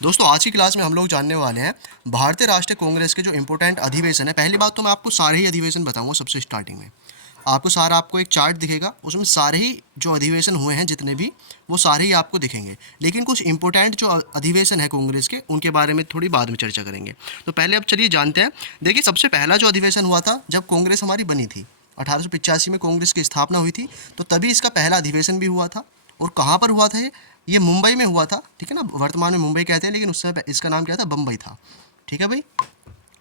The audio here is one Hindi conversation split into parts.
दोस्तों आज की क्लास में हम लोग जानने वाले हैं भारतीय राष्ट्रीय कांग्रेस के जो इंपॉर्टेंट अधिवेशन है। पहली बात तो मैं आपको सारे ही अधिवेशन बताऊंगा। सबसे स्टार्टिंग में आपको एक चार्ट दिखेगा, उसमें सारे ही जो अधिवेशन हुए हैं जितने भी, वो सारे ही आपको दिखेंगे। लेकिन कुछ इंपॉर्टेंट जो अधिवेशन है कांग्रेस के, उनके बारे में थोड़ी बाद में चर्चा करेंगे। तो पहले अब चलिए जानते हैं। देखिए, सबसे पहला जो अधिवेशन हुआ था जब कांग्रेस हमारी बनी थी, 1885 में कांग्रेस की स्थापना हुई थी, तो तभी इसका पहला अधिवेशन भी हुआ था। और कहाँ पर हुआ था ये मुंबई में हुआ था। ठीक है ना, वर्तमान में मुंबई कहते हैं, लेकिन उस समय इसका नाम क्या था, बम्बई था। ठीक है भाई।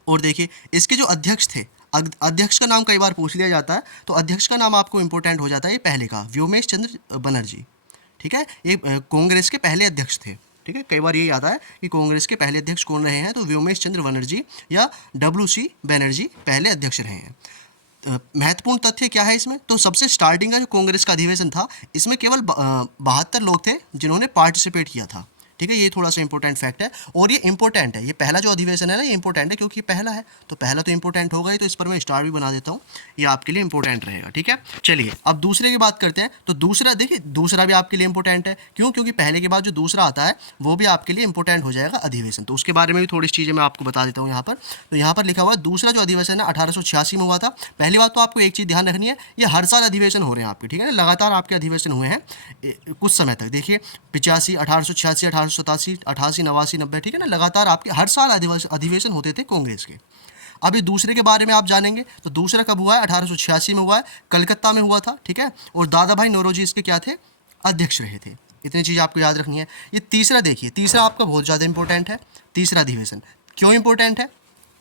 और देखिए, इसके जो अध्यक्ष थे, अध्यक्ष का नाम कई बार पूछ लिया जाता है, तो अध्यक्ष का नाम आपको इंपॉर्टेंट हो जाता है। ये पहले का व्योमेश चंद्र बनर्जी। ठीक है, ये कांग्रेस के पहले अध्यक्ष थे। ठीक है, कई बार ये आता है कि कांग्रेस के पहले अध्यक्ष कौन रहे हैं, तो व्योमेश चंद्र बनर्जी या WC बनर्जी पहले अध्यक्ष रहे हैं। महत्वपूर्ण तथ्य क्या है इसमें, तो सबसे स्टार्टिंग का जो कांग्रेस का अधिवेशन था, इसमें केवल 72 लोग थे जिन्होंने पार्टिसिपेट किया था। ठीक है, ये थोड़ा सा इंपॉर्टेंट फैक्ट है। और ये इंपॉर्टेंट है, ये पहला जो अधिवेशन है ना, ये इंपॉर्टेंट है क्योंकि ये पहला है। तो पहला तो इंपॉर्टेंट होगा ही, तो इस पर मैं स्टार भी बना देता हूँ, ये आपके लिए इंपॉर्टेंट रहेगा। ठीक है, चलिए अब दूसरे की बात करते हैं। तो दूसरा देखिए, दूसरा भी आपके लिए इंपॉर्टेंट है। क्यों? क्योंकि पहले के बाद जो दूसरा आता है वो भी आपके लिए इंपॉर्टेंट हो जाएगा अधिवेशन। तो उसके बारे में भी थोड़ी सी चीज़ें मैं आपको बता देता हूँ यहाँ पर। तो यहाँ पर लिखा हुआ है दूसरा जो अधिवेशन है 1886 में हुआ था। पहली बात तो आपको एक चीज़ ध्यान रखनी है, ये हर साल अधिवेशन हो रहे हैं आपके। ठीक है ना, लगातार आपके अधिवेशन हुए हैं कुछ समय तक। देखिए 85, 1886, 1887, 88, 89, 90। ठीक है ना, लगातार आपके हर साल अधिवेशन होते थे कांग्रेस के। अब ये दूसरे के बारे में आप जानेंगे। तो दूसरा कब हुआ है? 1886 में हुआ है, कलकत्ता में हुआ था। ठीक है, और दादा भाई नौरोजी इसके क्या थे? अध्यक्ष रहे थे। इतनी चीज़ आपको याद रखनी है। ये तीसरा देखिए, तीसरा आपका बहुत ज़्यादा इंपॉर्टेंट है। तीसरा अधिवेशन क्यों इंपॉर्टेंट है?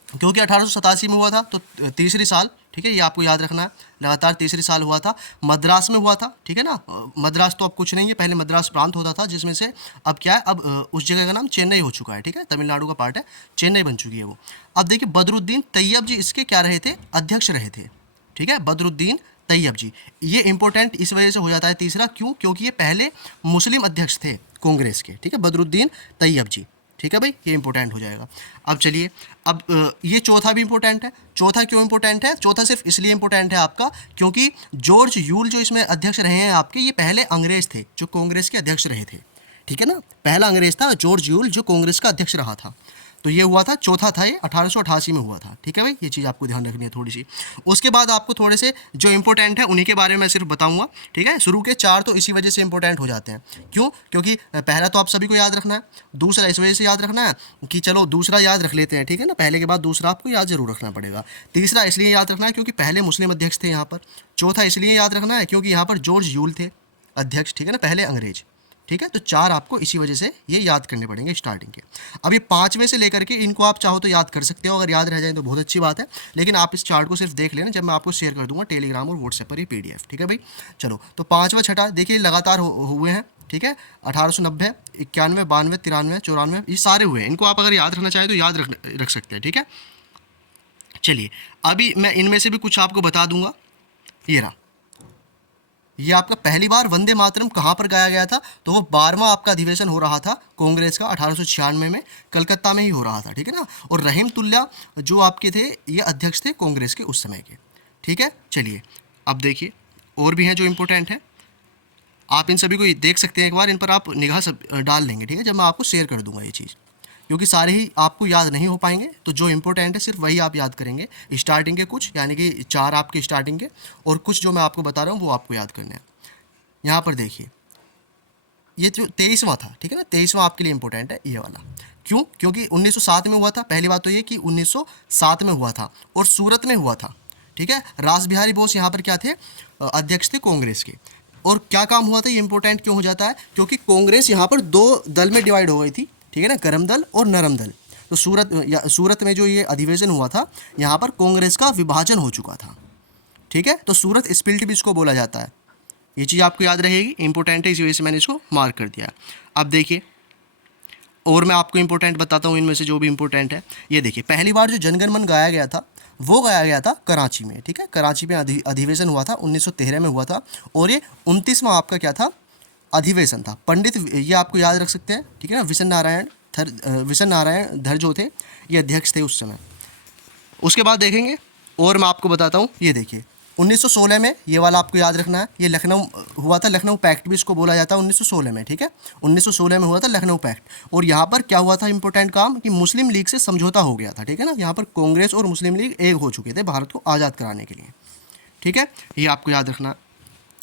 क्योंकि 1887 में हुआ था, तो तीसरी साल। ठीक है, ये आपको याद रखना है, लगातार तीसरी साल हुआ था। मद्रास में हुआ था। ठीक है ना, मद्रास तो अब कुछ नहीं है, पहले मद्रास प्रांत होता था, जिसमें से अब क्या है, अब उस जगह का नाम चेन्नई हो चुका है। ठीक है, तमिलनाडु का पार्ट है, चेन्नई बन चुकी है वो। अब देखिए, बदरुद्दीन तैयब जी इसके क्या रहे थे? अध्यक्ष रहे थे। ठीक है, बदरुद्दीन तैयब जी। ये इंपॉर्टेंट इस वजह से हो जाता है तीसरा, क्यों? क्योंकि ये पहले मुस्लिम अध्यक्ष थे कांग्रेस के। ठीक है, बदरुद्दीन तैयब जी। ठीक है भाई, ये इंपॉर्टेंट हो जाएगा। अब चलिए, अब ये चौथा भी इंपॉर्टेंट है। चौथा क्यों इंपॉर्टेंट है? चौथा सिर्फ इसलिए इंपॉर्टेंट है आपका, क्योंकि जॉर्ज यूल जो इसमें अध्यक्ष रहे हैं आपके, ये पहले अंग्रेज थे जो कांग्रेस के अध्यक्ष रहे थे। ठीक है ना, पहला अंग्रेज था जॉर्ज यूल जो कांग्रेस का अध्यक्ष रहा था। तो ये हुआ था, चौथा था, ये 1888 में हुआ था। ठीक है भाई, ये चीज़ आपको ध्यान रखनी है थोड़ी सी। उसके बाद आपको थोड़े से जो इंपॉर्टेंट है उन्हीं के बारे में मैं सिर्फ बताऊंगा। ठीक है, शुरू के चार तो इसी वजह से इंपॉर्टेंट हो जाते हैं। क्यों? क्योंकि पहला तो आप सभी को याद रखना है, दूसरा इस वजह से याद रखना है कि चलो दूसरा याद रख लेते हैं। ठीक है ना, पहले के बाद दूसरा आपको याद जरूर रखना पड़ेगा। तीसरा इसलिए याद रखना है क्योंकि पहले मुस्लिम अध्यक्ष थे यहाँ पर। चौथा इसलिए याद रखना है क्योंकि यहाँ पर जॉर्ज यूल थे अध्यक्ष। ठीक है ना, पहले अंग्रेज। ठीक है, तो चार आपको इसी वजह से ये याद करने पड़ेंगे स्टार्टिंग के। अब ये पाँचवें से लेकर के इनको आप चाहो तो याद कर सकते हो, अगर याद रह जाए तो बहुत अच्छी बात है। लेकिन आप इस चार्ट को सिर्फ देख लेना, जब मैं आपको शेयर कर दूंगा टेलीग्राम और व्हाट्सएप पर ये PDF। ठीक है भाई, चलो तो पाँचवा छठा देखिए लगातार हुए हैं। ठीक है, 1890, 91, 92, 93, 94, ये सारे हुए हैं। इनको आप अगर याद रखना चाहें तो याद रख सकते हैं। ठीक है, चलिए अभी मैं इनमें से भी कुछ आपको बता दूंगा। ये रहा, ये आपका पहली बार वंदे मातरम कहाँ पर गाया गया था? तो वो 12वां आपका अधिवेशन हो रहा था कांग्रेस का 1896 में, कलकत्ता में ही हो रहा था। ठीक है ना, और रहीम तुल्ला जो आपके थे, ये अध्यक्ष थे कांग्रेस के उस समय के। ठीक है, चलिए अब देखिए, और भी हैं जो इंपॉर्टेंट है। आप इन सभी को देख सकते हैं, एक बार इन पर आप निगाह सब डाल लेंगे। ठीक है, जब मैं आपको शेयर कर दूंगा ये चीज़, क्योंकि सारे ही आपको याद नहीं हो पाएंगे, तो जो इंपॉर्टेंट है सिर्फ वही आप याद करेंगे। स्टार्टिंग के कुछ, यानी कि चार आपके स्टार्टिंग के, और कुछ जो मैं आपको बता रहा हूँ वो आपको याद करने हैं। यहाँ पर देखिए, ये जो 23वां था, ठीक है ना, 23वां आपके लिए इंपॉर्टेंट है ये वाला। क्यों? क्योंकि 1907 में हुआ था। पहली बात तो ये कि 1907 में हुआ था और सूरत में हुआ था। ठीक है, रास बिहारी बोस यहाँ पर क्या थे? अध्यक्ष थे कांग्रेस के। और क्या काम हुआ था, ये इंपॉर्टेंट क्यों हो जाता है? क्योंकि कांग्रेस यहाँ पर दो दल में डिवाइड हो गई थी। ठीक है ना, गर्म दल और नरम दल। तो सूरत में जो ये अधिवेशन हुआ था, यहाँ पर कांग्रेस का विभाजन हो चुका था। ठीक है, तो सूरत स्प्लिट भी इसको बोला जाता है। ये चीज़ आपको याद रहेगी, इंपॉर्टेंट है, इसी वजह से मैंने इसको मार्क कर दिया। अब देखिए, और मैं आपको इंपॉर्टेंट बताता हूँ इनमें से जो भी इंपॉर्टेंट है। ये देखिए, पहली बार जो जनगण मन गाया गया था वो गाया गया था कराची में। ठीक है, कराची में अधिवेशन हुआ था, 1913 में हुआ था। और ये 29वां आपका क्या था? अधिवेशन था। पंडित, ये आपको याद रख सकते हैं। ठीक है ना, विशन नारायण धर जो थे, ये अध्यक्ष थे उस समय। उसके बाद देखेंगे, और मैं आपको बताता हूँ, ये देखिए 1916 में, ये वाला आपको याद रखना है, ये लखनऊ हुआ था, लखनऊ पैक्ट भी इसको बोला जाता है 1916 में, ठीक है। 1916 में हुआ था लखनऊ पैक्ट। और यहाँ पर क्या हुआ था इंपॉर्टेंट काम कि मुस्लिम लीग से समझौता हो गया था, ठीक है ना। यहाँ पर कांग्रेस और मुस्लिम लीग एक हो चुके थे भारत को आज़ाद कराने के लिए, ठीक है, ये आपको याद रखना।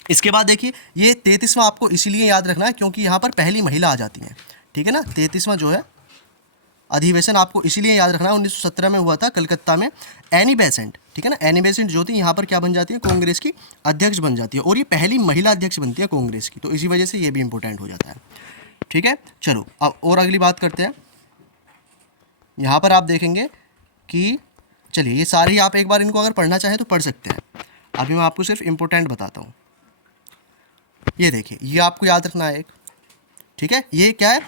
इसके बाद देखिए ये 33वां आपको इसीलिए याद रखना है क्योंकि यहाँ पर पहली महिला आ जाती है, ठीक है ना। 33वां जो है अधिवेशन आपको इसीलिए याद रखना है, 1917 में हुआ था कलकत्ता में। एनी बेसेंट, ठीक है ना, एनी बेसेंट जो थी यहाँ पर क्या बन जाती है, कांग्रेस की अध्यक्ष बन जाती है, और ये पहली महिला अध्यक्ष बनती है कांग्रेस की, तो इसी वजह से ये भी इंपॉर्टेंट हो जाता है, ठीक है। चलो अब और अगली बात करते हैं। यहाँ पर आप देखेंगे कि चलिए ये सारी आप एक बार इनको अगर पढ़ना चाहें तो पढ़ सकते हैं, अभी मैं आपको सिर्फ इम्पोर्टेंट बताता हूँ। ये देखिए ये आपको याद रखना है एक, ठीक है। ये क्या है,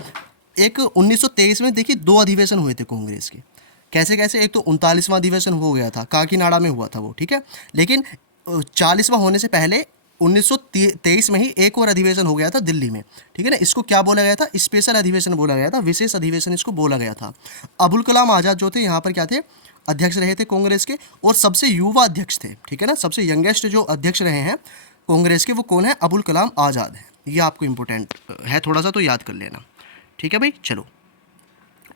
एक 1923 में देखिए 2 अधिवेशन हुए थे कांग्रेस के, कैसे कैसे, एक तो 39वां अधिवेशन हो गया था, काकीनाडा में हुआ था वो, ठीक है। लेकिन 40वां होने से पहले 1923 में ही एक और अधिवेशन हो गया था दिल्ली में, ठीक है ना। इसको क्या बोला गया था, स्पेशल अधिवेशन बोला गया था, विशेष अधिवेशन इसको बोला गया था। अबुल कलाम आज़ाद जो थे यहाँ पर क्या थे, अध्यक्ष रहे थे कांग्रेस के, और सबसे युवा अध्यक्ष थे, ठीक है ना। सबसे यंगेस्ट जो अध्यक्ष रहे हैं कांग्रेस के वो कौन है, अबुल कलाम आज़ाद है। ये आपको इंपॉर्टेंट है थोड़ा सा, तो याद कर लेना, ठीक है भाई। चलो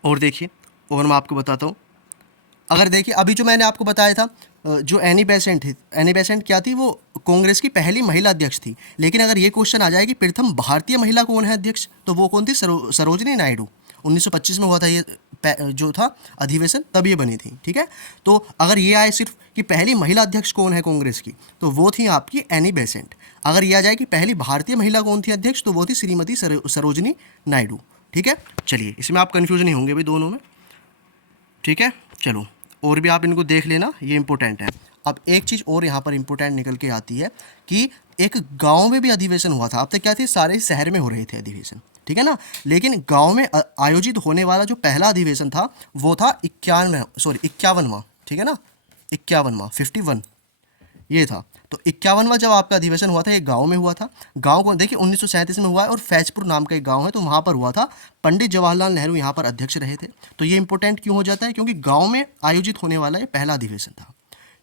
और देखिए, और मैं आपको बताता हूँ। अगर देखिए अभी जो मैंने आपको बताया था, जो एनी बेसेंट थी, एनी बेसेंट क्या थी, वो कांग्रेस की पहली महिला अध्यक्ष थी। लेकिन अगर ये क्वेश्चन आ जाए कि प्रथम भारतीय महिला कौन है अध्यक्ष, तो वो कौन थी, सरोजिनी नायडू। 1925 में हुआ था ये जो था अधिवेशन, तब ये बनी थी, ठीक है। तो अगर ये आए सिर्फ कि पहली महिला अध्यक्ष कौन है कांग्रेस की, तो वो थी आपकी एनी बेसेंट। अगर ये आ जाए कि पहली भारतीय महिला कौन थी अध्यक्ष, तो वो थी श्रीमती सरोजिनी नायडू, ठीक है। चलिए इसमें आप कन्फ्यूज नहीं होंगे भाई दोनों में, ठीक है। चलो और भी आप इनको देख लेना, ये इंपॉर्टेंट है। अब एक चीज़ और यहाँ पर इंपॉर्टेंट निकल के आती है कि एक गांव में भी अधिवेशन हुआ था। अब तक क्या थे, सारे शहर में हो रहे थे अधिवेशन, ठीक है ना। लेकिन गांव में आयोजित होने वाला जो पहला अधिवेशन था वो था 51वां, ठीक है ना, 51वां 51 ये था। तो 51वां जब आपका अधिवेशन हुआ था, ये गांव में हुआ था। गांव को देखिए 1937 में हुआ है, और फैजपुर नाम का एक गांव है, तो वहाँ पर हुआ था। पंडित जवाहरलाल नेहरू यहाँ पर अध्यक्ष रहे थे। तो ये इंपॉर्टेंट क्यों हो जाता है, क्योंकि गांव में आयोजित होने वाला ये पहला अधिवेशन था,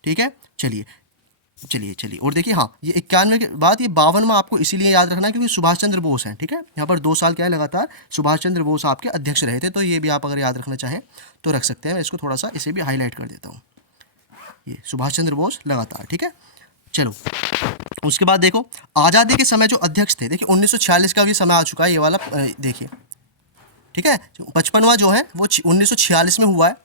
ठीक है। चलिए चलिए चलिए और देखिए, हाँ ये 91 के बाद ये 52वां आपको इसीलिए याद रखना है क्योंकि सुभाष चंद्र बोस हैं, ठीक है। यहाँ पर 2 साल क्या है लगातार सुभाष चंद्र बोस आपके अध्यक्ष रहे थे, तो ये भी आप अगर याद रखना चाहें तो रख सकते हैं। मैं इसको थोड़ा सा इसे भी हाईलाइट कर देता हूँ, ये सुभाष चंद्र बोस लगातार, ठीक है। चलो उसके बाद देखो आज़ादी के समय जो अध्यक्ष थे, देखिए 1946 का भी समय आ चुका है ये वाला, देखिए ठीक है। 55वां जो है वो 1946 में हुआ है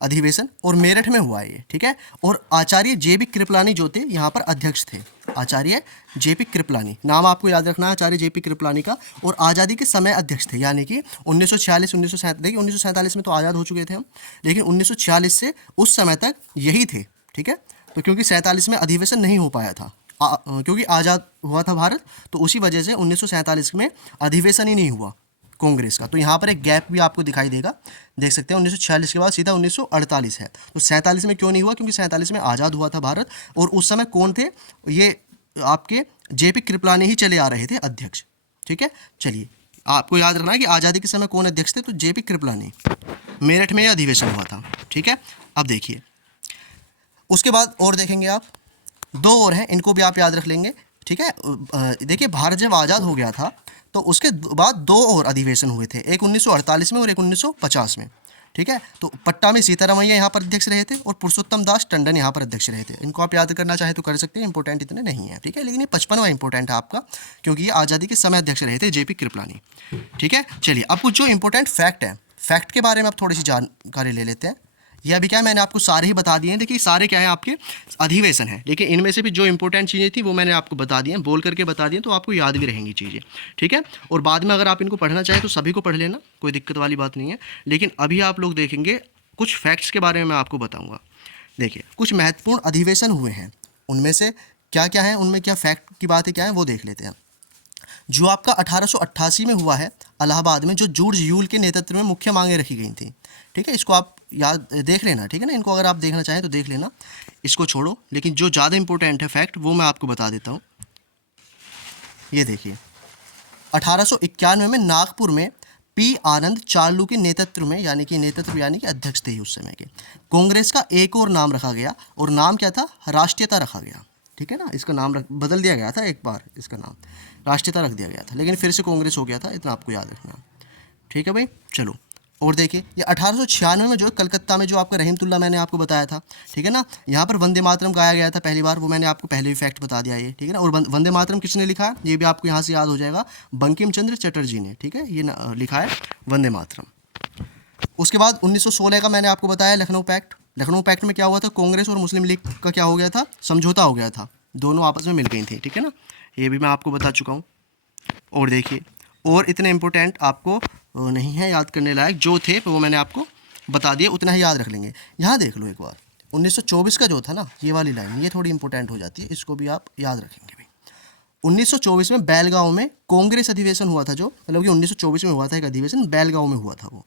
अधिवेशन, और मेरठ में हुआ है ये, ठीक है। और आचार्य JP कृपलानी जो थे यहाँ पर अध्यक्ष थे, आचार्य JP कृपलानी, नाम आपको याद रखना है आचार्य JP कृपलानी का। और आज़ादी के समय अध्यक्ष थे, यानी कि 1946 1947, देखिए 1947 में तो आज़ाद हो चुके थे हम, लेकिन 1946 से उस समय तक यही थे, ठीक है। तो क्योंकि 47 में अधिवेशन नहीं हो पाया था, क्योंकि आज़ाद हुआ था भारत, तो उसी वजह से 1947 में अधिवेशन ही नहीं हुआ कांग्रेस का। तो यहाँ पर एक गैप भी आपको दिखाई देगा, देख सकते हैं 1946 के बाद सीधा 1948 है। तो 47 में क्यों नहीं हुआ, क्योंकि 47 में आज़ाद हुआ था भारत, और उस समय कौन थे, ये आपके JP कृपलानी ही चले आ रहे थे अध्यक्ष, ठीक है। चलिए आपको याद रखना है कि आज़ादी के समय कौन अध्यक्ष थे, तो JP कृपलानी। मेरठ में यह अधिवेशन हुआ था, ठीक है। अब देखिए उसके बाद और देखेंगे आप, 2 और हैं, इनको भी आप याद रख लेंगे, ठीक है। देखिए भारत जब आज़ाद हो गया था तो उसके बाद 2 और अधिवेशन हुए थे, एक 1948 में और एक 1950 में, ठीक है। तो पट्टा में सीतारामैया यहाँ पर अध्यक्ष रहे थे, और पुरुषोत्तम दास टंडन यहाँ पर अध्यक्ष रहे थे। इनको आप याद करना चाहे तो कर सकते हैं, इंपॉर्टेंट इतने नहीं है, ठीक है। लेकिन ये 55वां इंपॉर्टेंट है आपका, क्योंकि ये आज़ादी के समय अध्यक्ष रहे थे JP कृपलानी, ठीक है। चलिए अब कुछ जो इंपॉर्टेंट फैक्ट है, फैक्ट के बारे में आप थोड़ी सी जानकारी ले लेते हैं। यह अभी क्या है, मैंने आपको सारे ही बता दिए हैं। देखिए सारे क्या है, आपके अधिवेशन है, लेकिन इनमें से भी जो इंपॉर्टेंट चीज़ें थी वो मैंने आपको बता दी हैं, बोल करके बता दिए, तो आपको याद भी रहेंगी चीज़ें, ठीक है। और बाद में अगर आप इनको पढ़ना चाहें तो सभी को पढ़ लेना, कोई दिक्कत वाली बात नहीं है। लेकिन अभी आप लोग देखेंगे कुछ फैक्ट्स के बारे में मैं आपको बताऊँगा। देखिए कुछ महत्वपूर्ण अधिवेशन हुए हैं, उनमें से क्या क्या है, उनमें क्या फैक्ट की बातें क्या है वो देख लेते हैं। जो आपका 1888 में हुआ है इलाहाबाद में, जो जॉर्ज यूल के नेतृत्व में मुख्य मांगें रखी गई थी, ठीक है। इसको आप याद देख लेना, ठीक है ना। इनको अगर आप देखना चाहें तो देख लेना, इसको छोड़ो। लेकिन जो ज़्यादा इंपॉर्टेंट है फैक्ट वो मैं आपको बता देता हूँ। ये देखिए 1891 में नागपुर में P आनंद चार्लू के नेतृत्व में, यानी कि अध्यक्ष थे उस समय के, कांग्रेस का एक और नाम रखा गया, और नाम क्या था, राष्ट्रीयता रखा गया, ठीक है ना, इसका नाम बदल दिया गया था एक बार, इसका नाम राष्ट्रीयता रख दिया गया था, लेकिन फिर से कांग्रेस हो गया था, इतना आपको याद रखना। ठीक है भाई, चलो और देखिए ये 1896 में जो कलकत्ता में जो आपका रहीमतुल्ला मैंने आपको बताया था, ठीक है ना, यहाँ पर वंदे मातरम गाया गया था पहली बार, वो मैंने आपको पहले भी फैक्ट बता दिया ये, ठीक है ना। और वंदे मातरम किसने लिखा है, ये भी आपको यहाँ से याद हो जाएगा, बंकिम चंद्र चटर्जी ने, ठीक है, ये लिखा है वंदे मातरम। उसके बाद 1916 का मैंने आपको बताया लखनऊ पैक्ट। लखनऊ पैक्ट में क्या हुआ था, कांग्रेस और मुस्लिम लीग का क्या हो गया था, समझौता हो गया था, दोनों आपस में मिल गई थी, ठीक है ना, ये भी मैं आपको बता चुका हूँ। और देखिए और इतने इंपॉर्टेंट आपको नहीं है याद करने लायक, जो थे वो मैंने आपको बता दिए, उतना ही याद रख लेंगे। यहाँ देख लो एक बार 1924 का जो था ना, ये वाली लाइन ये थोड़ी इंपॉर्टेंट हो जाती है, इसको भी आप याद रखेंगे भाई। 1924 में बेलगांव में कांग्रेस अधिवेशन हुआ था, जो मतलब कि 1924 में हुआ था एक अधिवेशन, बेलगांव में हुआ था वो,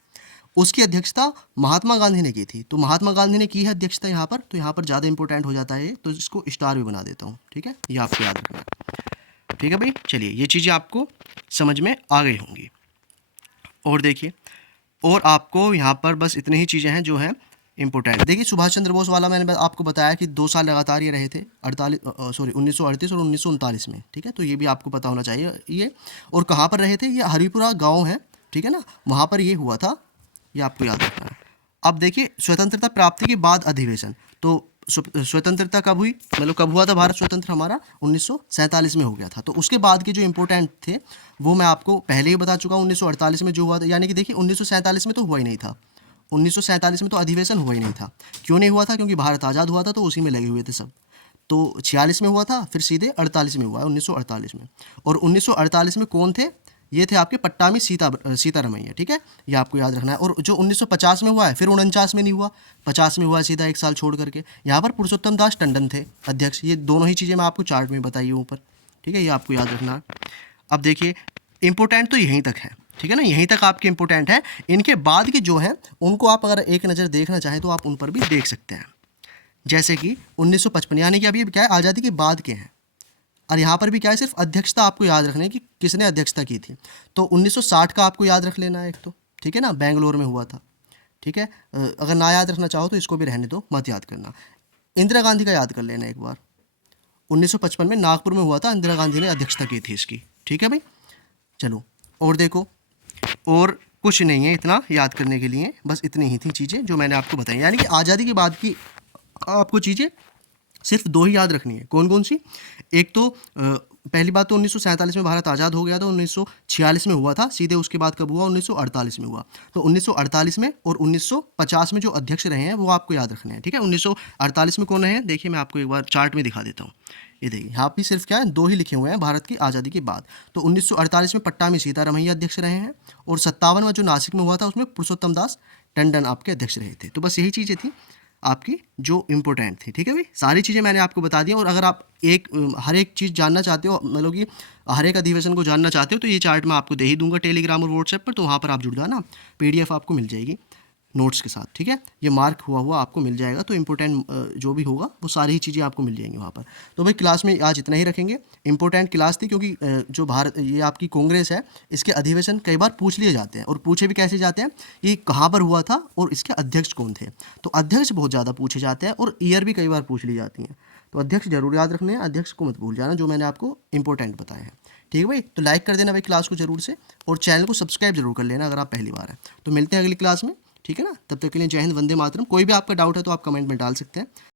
उसकी अध्यक्षता महात्मा गांधी ने की थी। तो महात्मा गांधी ने की है अध्यक्षता यहाँ पर, तो यहाँ पर ज़्यादा इंपॉर्टेंट हो जाता है, तो इसको स्टार भी बना देता हूँ, ठीक है, ये आपको याद रखना है। ठीक है भाई, चलिए ये चीज़ें आपको समझ में आ गई होंगी। और देखिए और आपको यहाँ पर बस इतनी ही चीज़ें हैं जो हैं इंपॉर्टेंट। देखिए सुभाष चंद्र बोस वाला मैंने आपको बताया कि 2 साल लगातार ये रहे थे, 1938 और 1939 में, ठीक है, तो ये भी आपको पता होना चाहिए ये। और कहाँ पर रहे थे, ये हरिपुरा गांव है, ठीक है ना, वहाँ पर ये हुआ था, ये आपको याद रखना है। अब देखिए स्वतंत्रता प्राप्ति के बाद अधिवेशन, तो स्वतंत्रता कब हुई, मतलब कब हुआ था भारत स्वतंत्र हमारा, 1947 में हो गया था। तो उसके बाद के जो इंपॉर्टेंट थे वो मैं आपको पहले ही बता चुका हूँ, 1948 में जो हुआ था, यानी कि देखिए 1947 में तो हुआ ही नहीं था, 1947 में तो अधिवेशन हुआ ही नहीं था। क्यों नहीं हुआ था, क्योंकि भारत आज़ाद हुआ था तो उसी में लगे हुए थे सब। तो 46 में हुआ था, फिर सीधे 48 में हुआ है, 1948 में। और 1948 में कौन थे, ये थे आपके पट्टामी सीतारमैया, ठीक है, ये आपको याद रखना है। और जो 1950 में हुआ है, फिर 49 में नहीं हुआ, 50 में हुआ सीधा एक साल छोड़ करके, यहाँ पर पुरुषोत्तम दास टंडन थे अध्यक्ष। ये दोनों ही चीज़ें मैं आपको चार्ट में बताई हूँ ऊपर, ठीक है, ये आपको याद रखना है। अब देखिए इंपॉर्टेंट तो यहीं तक है, ठीक है ना, यहीं तक आपके इंपॉर्टेंट है। इनके बाद के जो हैं उनको आप अगर एक नज़र देखना चाहें तो आप उन पर भी देख सकते हैं, जैसे कि 1955, यानी कि अभी क्या है, आज़ादी के बाद के हैं। और यहाँ पर भी क्या है, सिर्फ अध्यक्षता आपको याद रखनी है कि किसने अध्यक्षता की थी। तो 1960 का आपको याद रख लेना है एक तो, ठीक है ना, बेंगलोर में हुआ था, ठीक है। अगर ना याद रखना चाहो तो इसको भी रहने दो, मत याद करना। इंदिरा गांधी का याद कर लेना एक बार, 1955 में नागपुर में हुआ था, इंदिरा गांधी ने अध्यक्षता की थी इसकी, ठीक है भाई। चलो और देखो, और कुछ नहीं है इतना याद करने के लिए, बस इतनी ही थी चीज़ें जो मैंने आपको बताई, यानी कि आज़ादी के बाद की आपको चीज़ें सिर्फ 2 ही याद रखनी है। कौन कौन सी, एक तो पहली बात तो 1947 में भारत आज़ाद हो गया था, 1946 में हुआ था, सीधे उसके बाद कब हुआ, 1948 में हुआ। तो 1948 में और 1950 में जो अध्यक्ष रहे हैं वो आपको याद रखने हैं, ठीक है। 1948 में कौन रहे हैं, देखिए मैं आपको एक बार चार्ट में दिखा देता हूँ। ये देखिए यहाँ भी सिर्फ क्या है, 2 ही लिखे हुए हैं भारत की आज़ादी के बाद। तो 1948 में पट्टामी सीतारमैया अध्यक्ष रहे हैं, और 57 में जो नासिक में हुआ था उसमें पुरुषोत्तम दास टंडन आपके अध्यक्ष रहे थे। तो बस यही चीज़ें थी आपकी जो इम्पोर्टेंट थी, ठीक है भाई, सारी चीज़ें मैंने आपको बता दी। और अगर आप हर एक चीज़ जानना चाहते हो, मतलब कि हर एक अधिवेशन को जानना चाहते हो, तो ये चार्ट मैं आपको दे ही दूंगा टेलीग्राम और व्हाट्सएप पर, तो वहाँ पर आप जुड़ जाना, PDF आपको मिल जाएगी नोट्स के साथ, ठीक है, ये मार्क हुआ आपको मिल जाएगा। तो इंपॉर्टेंट जो भी होगा वो सारी ही चीज़ें आपको मिल जाएंगी वहाँ पर। तो भाई क्लास में आज इतना ही रखेंगे, इंपॉर्टेंट क्लास थी, क्योंकि जो भारत ये आपकी कांग्रेस है, इसके अधिवेशन कई बार पूछ लिए जाते हैं, और पूछे भी कैसे जाते हैं, ये कहाँ पर हुआ था और इसके अध्यक्ष कौन थे। तो अध्यक्ष बहुत ज़्यादा पूछे जाते हैं, और ईयर भी कई बार पूछ ली जाती हैं। तो अध्यक्ष जरूर याद रखने हैं, अध्यक्ष को मत भूल जाना, जो मैंने आपको इंपॉर्टेंट बताया है, ठीक है भाई। तो लाइक कर देना भाई क्लास को जरूर से, और चैनल को सब्सक्राइब जरूर कर लेना अगर आप पहली बार हैं। तो मिलते हैं अगली क्लास में, ठीक है ना, तब तक के लिए जय हिंद, वंदे मातरम। कोई भी आपका डाउट है तो आप कमेंट में डाल सकते हैं।